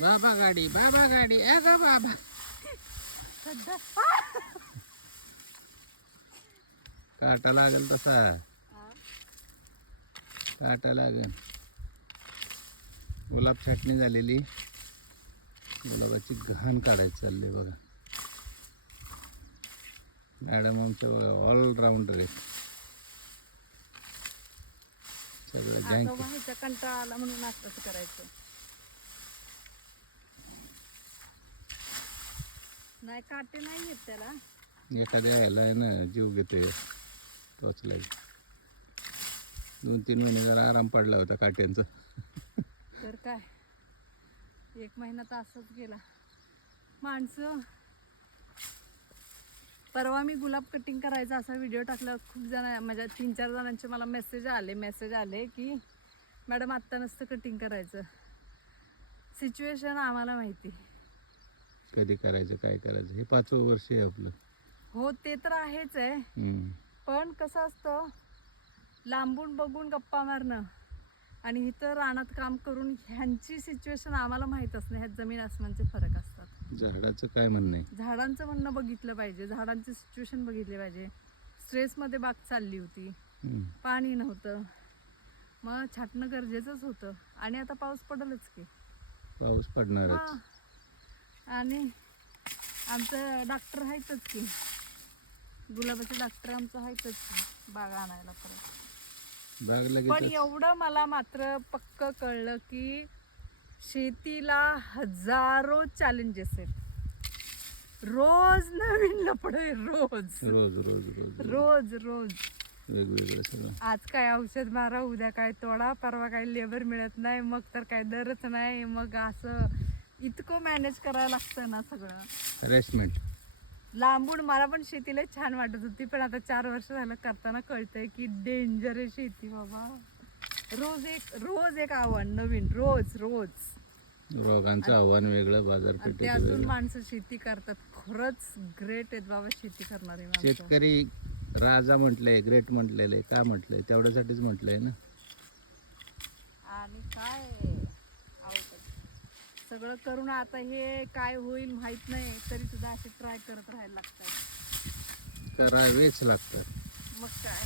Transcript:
बाबा गाडी अगं बाबा. खड्डा. काटा लागेल तसा, हा. काटा लागेल. गुलाब छाटणी झालेली, गुलाबाची घाण काढायची चालली बघा. मॅडम आमच्या ऑलराऊंडर आहे, सगळं आता गँग. व्हायचा कंटाळा आला म्हणून असंच करायचं. नाही काटे नाही येत त्याला. एखाद्या ह्याला आहे ना जीव घेते टोचला. 2-3 महिने जरा आराम पडला होता काट्यांचा. तर काय 1 महिना तर असंच गेला. माणसं परवा मी गुलाब कटिंग करायचा असा व्हिडिओ टाकल्यावर खूप जण म्हणजे 3-4 जणांचे मला मेसेज आले की मॅडम आत्ता नसतं कटिंग करायचं. सिच्युएशन आम्हाला माहिती. कधी करायचं काय करायचं हे 5वं वर्ष आहे आपलं. हो ते तर आहेच आहे. पण कसं असतं लांबून बघून गप्पा मारणं आणि इथं रानात काम करून ह्यांची सिच्युएशन आम्हाला माहीत असणं ह्यात जमीन आसमानचे फरक असतात. झाडाचं काय म्हणणं आहे? झाडांचं म्हणणं बघितलं पाहिजे, झाडांची सिच्युएशन बघितली पाहिजे. स्ट्रेसमध्ये बाग चालली होती, पाणी नव्हतं, मग छाटणं गरजेचंच होतं. आणि आता पाऊस पडेलच की, पाऊस पडणारच. हां. आणि आमचं डॉक्टर आहेतच की, गुलाबाचे डॉक्टर आमचं आहेतच की बाग आणायला परत. बाग पण लगेच. एवढं मला मात्र पक्क कळलं की शेतीला हजारो चॅलेंजेस आहेत. रोज नवीन लफडे, रोज रोज रोज रोज रोज रोज वेगवेगळं सगळं. आज काय औषध मारा, उद्या काय तोडा, परवा काय लेबर मिळत नाही, मग तर काय दरच नाही. मग असं इतकं मॅनेज करायला लागतं ना सगळं. हॅरेसमेंट. लांबून मला पण शेतीला छान वाटत होती, पण आता 4 वर्ष झालं करताना कळतंय की डेंजर आहे शेती बाबा. रोज एक आव्हान नवीन, रोज रोज. रोगांचं आव्हान वेगळं, बाजारपेठेचं त्यातून वेगळं. माणसं शेती करतात. खरंच ग्रेट आहेत बाबा शेती करणारे माणसं. शेतकरी राजा म्हटलंय, ग्रेट म्हटलेलं आहे. का म्हटलंय? तेवढ्यासाठीच म्हटलंय ना. आणि काय अवघड सगळं करून आता हे काय होईल माहित नाही, तरी सुद्धा असे ट्राय करत राहायला लागतात. करावेच लागतं. मग काय